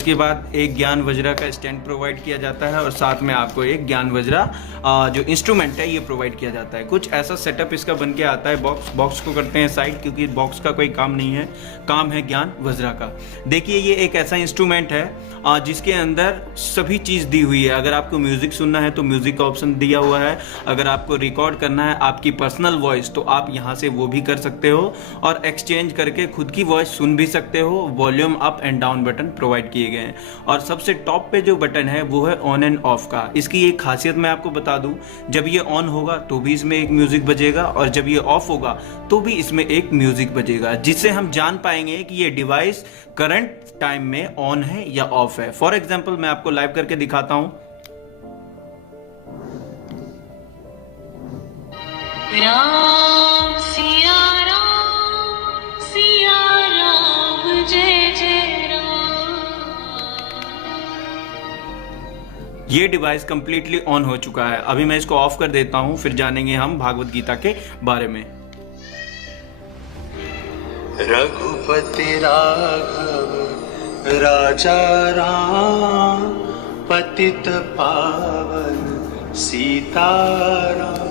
उसके बाद एक ज्ञान वज्रा का स्टैंड प्रोवाइड किया जाता है और साथ में आपको एक ज्ञान वज्रा जो इंस्ट्रूमेंट है ये प्रोवाइड किया जाता है। कुछ ऐसा सेटअप इसका बन के आता है। बॉक्स को करते हैं साइड, क्योंकि बॉक्स का कोई काम नहीं है, काम है ज्ञान वज्रा का। देखिए ये एक ऐसा इंस्ट्रूमेंट है जिसके अंदर सभी चीज़ दी हुई है। अगर आपको म्यूज़िक सुनना है तो म्यूज़िक का ऑप्शन दिया हुआ है, अगर आपको रिकॉर्ड करना है आपकी पर्सनल वॉइस तो आप यहाँ से वो भी कर सकते हो और एक्सचेंज करके खुद की वॉइस सुन भी सकते हो। Volume up and down button provide किए गए हैं और सबसे टॉप पे जो बटन है वो है ऑन एंड ऑफ का। इसकी एक खासियत मैं आपको बता दूं, जब ये ऑन होगा तो भी इसमें एक म्यूजिक बजेगा और जब ये ऑफ होगा तो भी इसमें एक म्यूजिक बजेगा, जिससे हम जान पाएंगे कि ये डिवाइस करंट टाइम में ऑन है या ऑफ है। फॉर एग्जाम्पल मैं आपको लाइव करके दिखाता हूं। राम सिया राम जय जय राम। ये डिवाइस कंप्लीटली ऑन हो चुका है। अभी मैं इसको ऑफ कर देता हूं, फिर जानेंगे हम भागवत गीता के बारे में। रघुपति राघव राजा राम, पतित पावन सीताराम।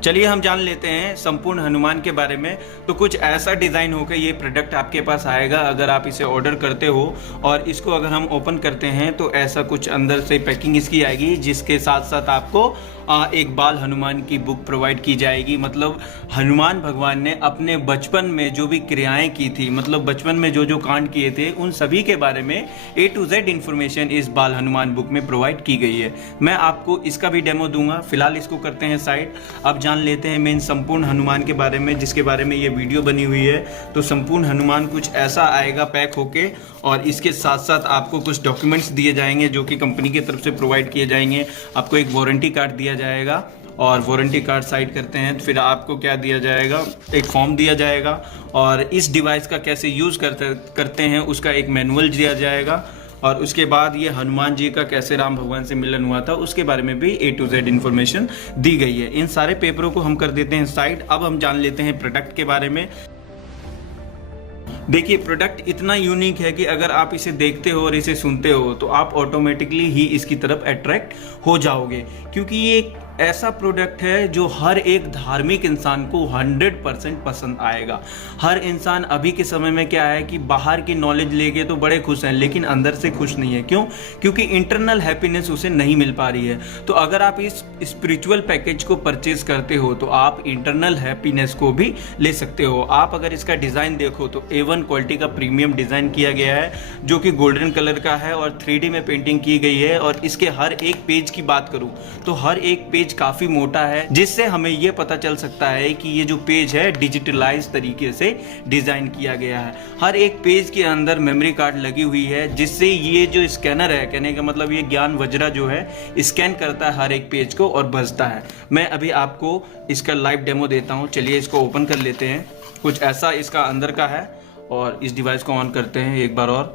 चलिए हम जान लेते हैं संपूर्ण हनुमान के बारे में। तो कुछ ऐसा डिज़ाइन होकर ये प्रोडक्ट आपके पास आएगा अगर आप इसे ऑर्डर करते हो, और इसको अगर हम ओपन करते हैं तो ऐसा कुछ अंदर से पैकिंग इसकी आएगी, जिसके साथ साथ आपको एक बाल हनुमान की बुक प्रोवाइड की जाएगी। मतलब हनुमान भगवान ने अपने बचपन में जो भी क्रियाएं की थी, मतलब बचपन में जो जो कांड किए थे, उन सभी के बारे में A to Z इन्फॉर्मेशन इस बाल हनुमान बुक में प्रोवाइड की गई है। मैं आपको इसका भी डेमो दूंगा, फिलहाल इसको करते हैं साइड। अब जान लेते हैं मेन संपूर्ण हनुमान के बारे में, जिसके बारे में ये वीडियो बनी हुई है। तो संपूर्ण हनुमान कुछ ऐसा आएगा पैक होके, और इसके साथ साथ आपको कुछ डॉक्यूमेंट्स दिए जाएंगे जो कि कंपनी की तरफ से प्रोवाइड किए जाएंगे। आपको एक वारंटी कार्ड दिया जाएगा, और वारंटी कार्ड साइड करते हैं। फिर आपको क्या दिया जाएगा, एक फॉर्म दिया जाएगा, और इस डिवाइस का कैसे यूज़ करते हैं उसका एक मैनुअल दिया जाएगा। और उसके बाद ये हनुमान जी का कैसे राम भगवान से मिलन हुआ था उसके बारे में भी A to Z इन्फॉर्मेशन दी गई है। इन सारे पेपरों को हम कर देते हैं साइड। अब हम जान लेते हैं प्रोडक्ट के बारे में। देखिए प्रोडक्ट इतना यूनिक है कि अगर आप इसे देखते हो और इसे सुनते हो तो आप ऑटोमेटिकली ही इसकी तरफ अट्रैक्ट हो जाओगे, क्योंकि ये एक ऐसा प्रोडक्ट है जो हर एक धार्मिक इंसान को 100% पसंद आएगा। हर इंसान अभी के समय में क्या है कि बाहर की नॉलेज लेके तो बड़े खुश हैं, लेकिन अंदर से खुश नहीं है। क्यों? क्योंकि इंटरनल हैप्पीनेस उसे नहीं मिल पा रही है। तो अगर आप इस स्पिरिचुअल पैकेज को परचेज करते हो तो आप इंटरनल हैप्पीनेस को भी ले सकते हो। आप अगर इसका डिज़ाइन देखो तो A1 क्वालिटी का प्रीमियम डिज़ाइन किया गया है, जो कि गोल्डन कलर का है और 3D में पेंटिंग की गई है। और इसके हर एक पेज की बात करूं तो हर एक पेज काफी मोटा है, जिससे हमें यह पता चल सकता है कि ये जो पेज है डिजिटलाइज तरीके से डिजाइन किया गया है। हर एक पेज के अंदर मेमोरी कार्ड लगी हुई है, जिससे ये जो स्कैनर है, कहने का मतलब ये ज्ञान वज्रा जो है स्कैन करता है हर एक पेज को और बजता है। मैं अभी आपको इसका लाइव डेमो देता हूँ। चलिए इसको ओपन कर लेते हैं। कुछ ऐसा इसका अंदर का है, और इस डिवाइस को ऑन करते हैं एक बार और।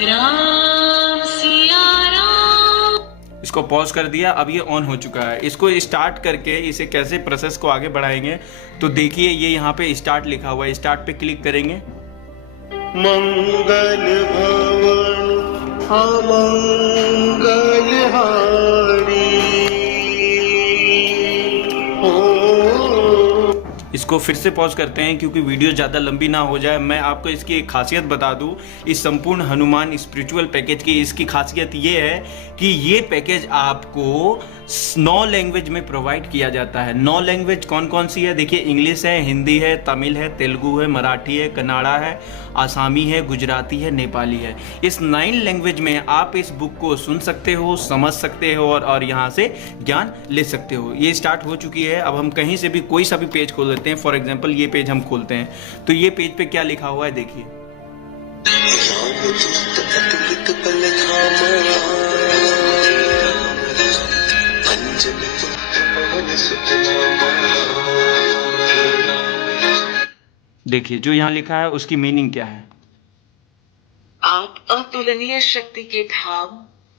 राम सिया राम। इसको पॉज कर दिया, अब ये ऑन हो चुका है। इसको स्टार्ट करके इसे कैसे प्रोसेस को आगे बढ़ाएंगे तो देखिए ये यहाँ पे स्टार्ट लिखा हुआ है। स्टार्ट पे क्लिक करेंगे। मंगल भवन अमंगल हारी, इसको फिर से पॉज करते हैं क्योंकि वीडियो ज़्यादा लंबी ना हो जाए। मैं आपको इसकी एक खासियत बता दूं, इस संपूर्ण हनुमान स्पिरिचुअल पैकेज की इसकी खासियत ये है कि ये पैकेज आपको 9 लैंग्वेज में प्रोवाइड किया जाता है। 9 लैंग्वेज कौन कौन सी है? देखिए इंग्लिश है, हिंदी है, तमिल है, तेलुगु है, मराठी है, कन्नड़ा है, आसामी है, गुजराती है, नेपाली है। इस 9 लैंग्वेज में आप इस बुक को सुन सकते हो, समझ सकते हो और यहाँ से ज्ञान ले सकते हो। ये स्टार्ट हो चुकी है। अब हम कहीं से भी कोई सा भी पेज खोल लेते हैं। फॉर एग्जाम्पल ये पेज हम खोलते हैं तो ये पेज पे क्या लिखा हुआ है देखिए। देखिए जो यहाँ लिखा है उसकी मीनिंग क्या है। आप अतुलनीय शक्ति के धाम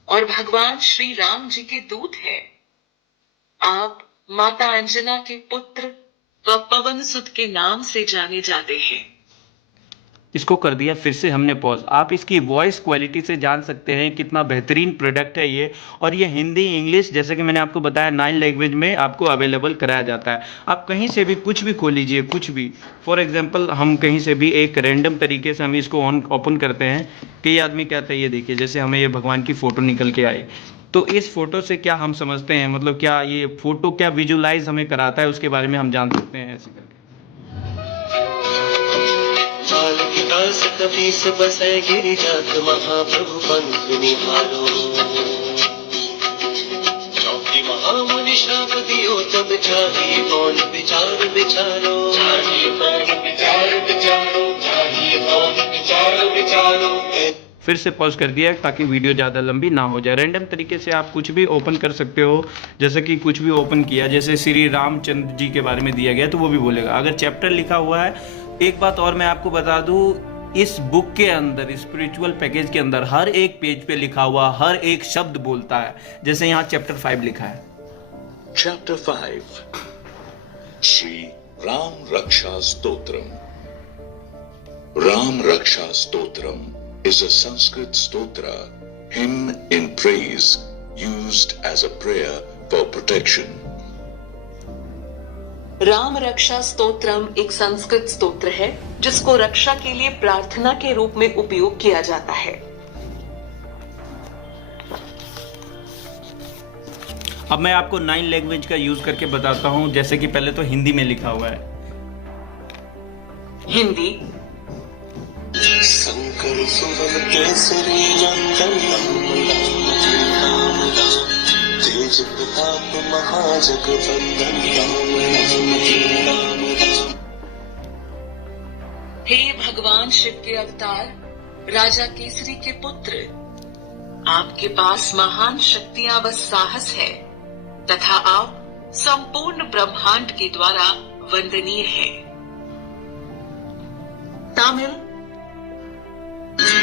और भगवान श्री राम जी के दूत हैं। आप माता अंजना के पुत्र व पवन सुत के नाम से जाने जाते हैं। इसको कर दिया फिर से हमने पॉज। आप इसकी वॉइस क्वालिटी से जान सकते हैं कितना बेहतरीन प्रोडक्ट है ये। और ये हिंदी इंग्लिश जैसे कि मैंने आपको बताया 9 लैंग्वेज में आपको अवेलेबल कराया जाता है। आप कहीं से भी कुछ भी खोल लीजिए, कुछ भी। फॉर एग्जांपल हम कहीं से भी एक रैंडम तरीके से हम इसको ऑन ओपन करते हैं। कई आदमी कहते हैं ये देखिए, जैसे हमें ये भगवान की फ़ोटो निकल के आई, तो इस फोटो से क्या हम समझते हैं, मतलब क्या ये फोटो क्या विजुलाइज हमें कराता है उसके बारे में हम जान सकते हैं ऐसे करके। काल की दास कपीस बसै गिरिजात महाप्रभु पंथ निहारो। चौकी महामुनि श्राप दियो तब चाहिए कौन विचार विचारो। चाहिए कौन विचार विचारो। चाहिए कौन विचार विचारो। फिर से पॉज कर दिया ताकि वीडियो ज़्यादा लंबी ना हो जाए। रैंडम तरीके से आप कुछ भी ओपन कर सकते हो, जैसे कि कुछ भी ओपन किया, जैसे श्री रामचंद्र जी के बारे में दिया गया तो वो भी बोलेगा। अगर चैप्टर लिखा हुआ है, एक बात और मैं आपको बता दूं, इस बुक के अंदर स्पिरिचुअल पैकेज के अंदर हर एक पेज पे लिखा हुआ हर एक शब्द बोलता है। जैसे यहाँ चैप्टर 5 लिखा है, Chapter 5 Sri Ram Raksha Stotram. Ram Raksha Stotram is a Sanskrit stotra, hymn in praise used as a prayer for protection. Ram रक्षा स्तोत्रम एक संस्कृत स्तोत्र है जिसको रक्षा के लिए प्रार्थना के रूप में उपयोग किया जाता है। अब मैं आपको 9 लैंग्वेज का यूज करके बताता हूँ। जैसे कि पहले तो हिंदी में लिखा हुआ है, हिंदी। शंकर सुवन केसरी नंदन तेज प्रताप महाजगवंदन हे भगवान शिव के अवतार, राजा केसरी के पुत्र, आपके पास महान शक्तियां व साहस है तथा आप संपूर्ण ब्रह्मांड के द्वारा वंदनीय हैं। तमिल।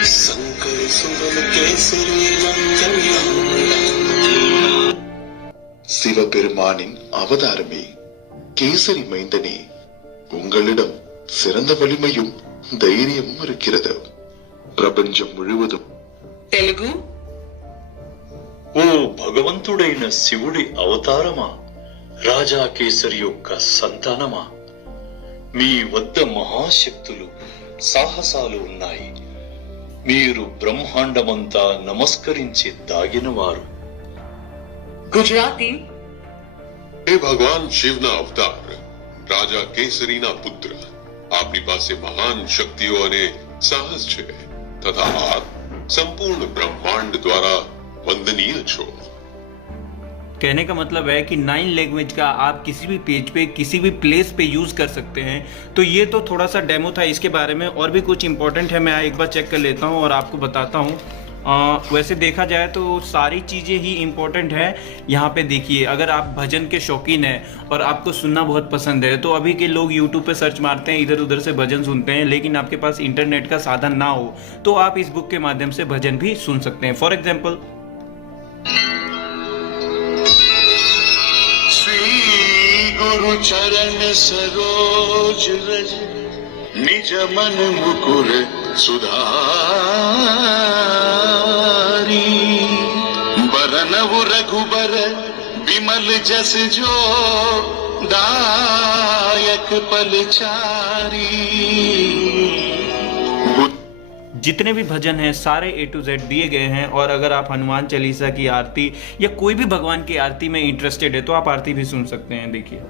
शंकर सुवन केसरी नंदन சிவபெருமானின் அவதாரமே கேசரி மைந்தனே, உங்களிடம் சிறந்த வலிமையும் தைரியமும் இருக்கிறது. ప్రపంచం ముழுవதும் తెలుగు। ఓ భగవంతుడైన శివుడి అవతారమా, రాజా కేసరి యొక్క సంతానమా, మీ వద్ద మహాశక్తులు సాహసాలు ఉన్నాయి. మీరు బ్రహ్మాండమంతా నమస్కరించి దాగినవారు. गुजराती। हे भगवान શિવના અવતાર, રાજા કેસરીના પુત્ર, આપની પાસે મહાન શક્તિઓ અને સાહસ છે તથા આપ સંપૂર્ણ બ્રહ્માંડ દ્વારા વંદનીય છો. कहने का मतलब है कि 9 लैंग्वेज का आप किसी भी पेज पे किसी भी प्लेस पे यूज़ कर सकते हैं। तो ये तो थोड़ा सा डेमो था इसके बारे में, और भी कुछ इंपॉर्टेंट है मैं एक बार चेक कर लेता हूँ और आपको बताता हूँ। वैसे देखा जाए तो सारी चीज़ें ही इम्पोर्टेंट है। यहाँ पे देखिए, अगर आप भजन के शौकीन हैं और आपको सुनना बहुत पसंद है, तो अभी के लोग यूट्यूब पे सर्च मारते हैं, इधर उधर से भजन सुनते हैं, लेकिन आपके पास इंटरनेट का साधन ना हो तो आप इस बुक के माध्यम से भजन भी सुन सकते हैं। फॉर एग्जाम्पल, श्री गुरु चरण सरोज रज निज मन मुकुर सुधारी। बरनउ रघुबर विमल जस जो दायक पलचारी। जितने भी भजन हैं सारे A to Z दिए गए हैं। और अगर आप हनुमान चालीसा की आरती या कोई भी भगवान की आरती में इंटरेस्टेड है तो आप आरती भी सुन सकते हैं। देखिए।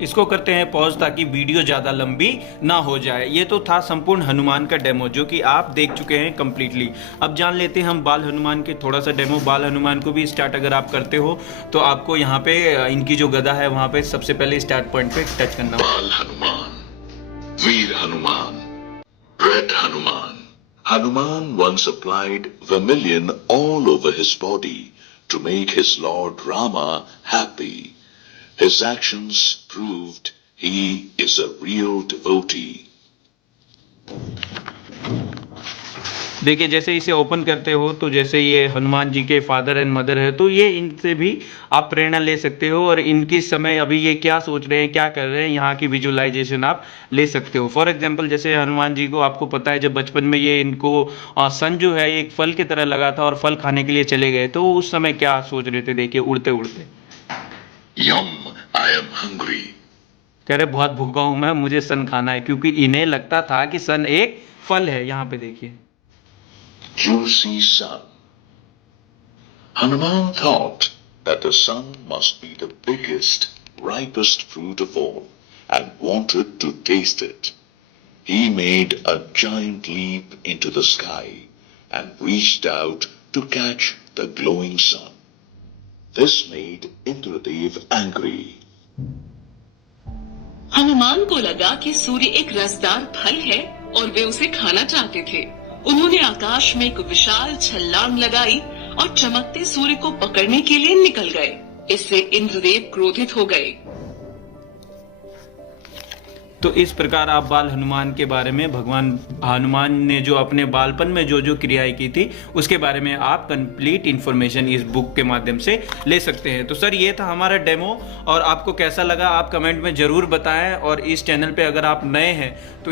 इसको करते हैं पॉज ताकि वीडियो ज़्यादा लंबी ना हो जाए। ये तो था संपूर्ण हनुमान का डेमो जो कि आप देख चुके हैं कम्प्लीटली। अब जान लेते हैं हम बाल हनुमान के थोड़ा सा डेमो। बाल हनुमान को भी स्टार्ट अगर आप करते हो तो आपको यहाँ पे इनकी जो गदा है वहाँ पे सबसे पहले स्टार्ट पॉइंट पे टच करना होगा। Bal Hanuman, Veer Hanuman, Red Hanuman. Hanuman once applied vermilion all over his body to make his Lord Rama happy. His actions proved he is a real devotee. देखिए जैसे इसे open करते हो तो जैसे ये हनुमान जी के फादर एंड मदर है, तो ये इनसे भी आप प्रेरणा ले सकते हो और इनकी समय अभी ये क्या सोच रहे हैं, क्या कर रहे हैं, यहाँ की विजुअलाइजेशन आप ले सकते हो। फॉर एग्जांपल जैसे हनुमान जी को आपको पता है जब बचपन में ये इनको सन जो है एक फल की तरह लगा था और फल खाने के लिए चले गए, तो उस समय क्या सोच रहे थे देखिए उड़ते उड़ते। Yum, I am hungry. कह रहे बहुत भूखा हूँ मैं, मुझे सन खाना है, क्योंकि इन्हें लगता था कि सन एक फल है। यहाँ पे देखिए Juicy sun. Hanuman thought that the sun must be the biggest, ripest fruit of all and wanted to taste it. He made a giant leap into the sky and reached out to catch the glowing sun. This made Indradev angry. Hanuman को लगा कि सूर्य एक रसदार फल है और वे उसे खाना चाहते थे। उन्होंने आकाश में एक विशाल छलांग लगाई और चमकते सूर्य को पकड़ने के लिए निकल गए। इससे इंद्रदेव क्रोधित हो गए। तो इस प्रकार आप बाल हनुमान के बारे में, भगवान हनुमान ने जो अपने बालपन में जो जो क्रियाएं की थी उसके बारे में आप कंप्लीट इन्फॉर्मेशन इस बुक के माध्यम से ले सकते हैं। तो सर ये था हमारा डेमो और आपको कैसा लगा आप कमेंट में ज़रूर बताएं और इस चैनल पे अगर आप नए हैं तो